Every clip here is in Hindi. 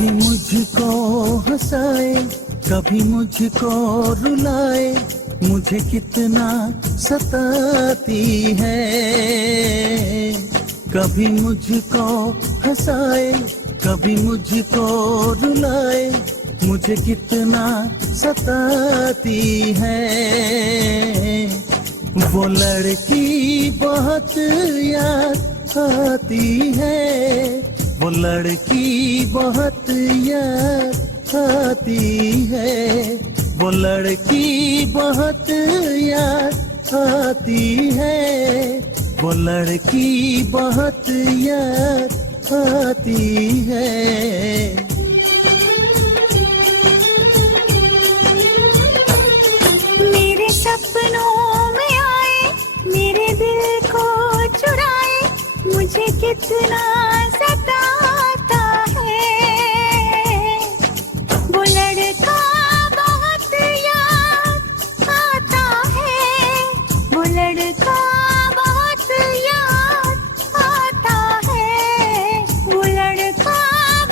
कभी मुझको हंसाए, कभी मुझको रुलाए, मुझे कितना सताती है। कभी मुझको हंसाए, कभी मुझको रुलाए, मुझे कितना सताती है। वो लड़की बहुत याद आती है, वो लड़की बहुत याद आती है, वो लड़की बहुत याद आती है, वो लड़की बहुत याद आती है। मेरे सपनों में आए, मेरे दिल को चुराए, मुझे कितना सताता है। वो लड़का बहुत याद आता है, वो लड़का बहुत याद आता है, वो लड़का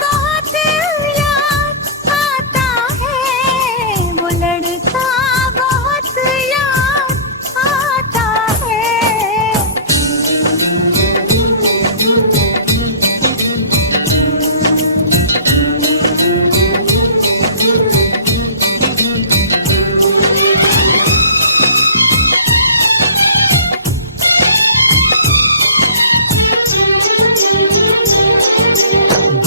बहुत याद आता है, वो लड़का बहुत याद आता है।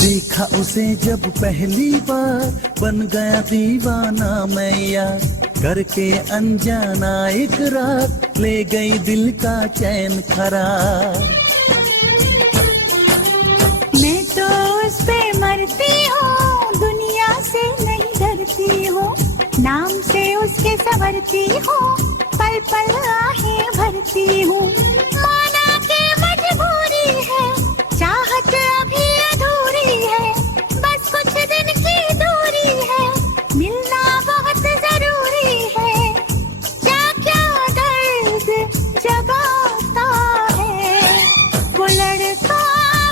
देखा उसे जब पहली बार, बन गया दीवाना मैं यार। करके अनजाना एक रात, ले गई दिल का चैन खराब। मैं तो उस पे मरती हूँ, दुनिया से नहीं डरती हूँ, नाम से उसके संवरती हूँ, पल पल आहें भरती हूँ। माना के मजबूरी है, चाहत अभी अधूरी है, बस कुछ दिन की दूरी है, मिलना बहुत जरूरी है। क्या क्या दर्द जगाता है, वो लड़का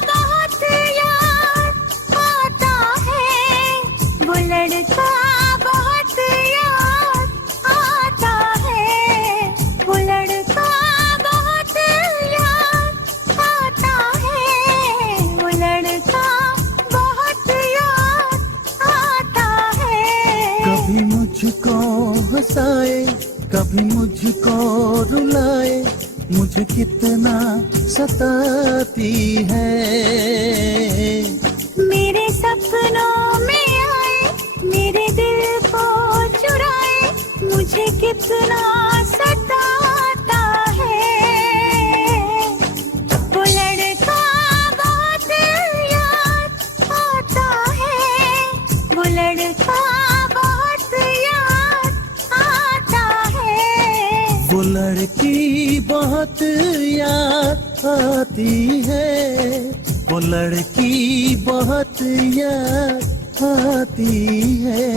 बहुत याद आता है, वो लड़का बहुत याद आता है, वो लड़का बहुत याद आता है, वो लड़का बहुत याद आता है। कभी मुझको हंसाए, कभी मुझको रुलाए, मुझे कितना सताती है। मेरे सपनों में आए, मेरे दिल को चुराए, मुझे कितना सताता है। वो लड़का बहुत याद आता है, वो लड़का बहुत याद आता है। वो लड़की बहुत याद आती है, वो लड़की बहुत याद आती है।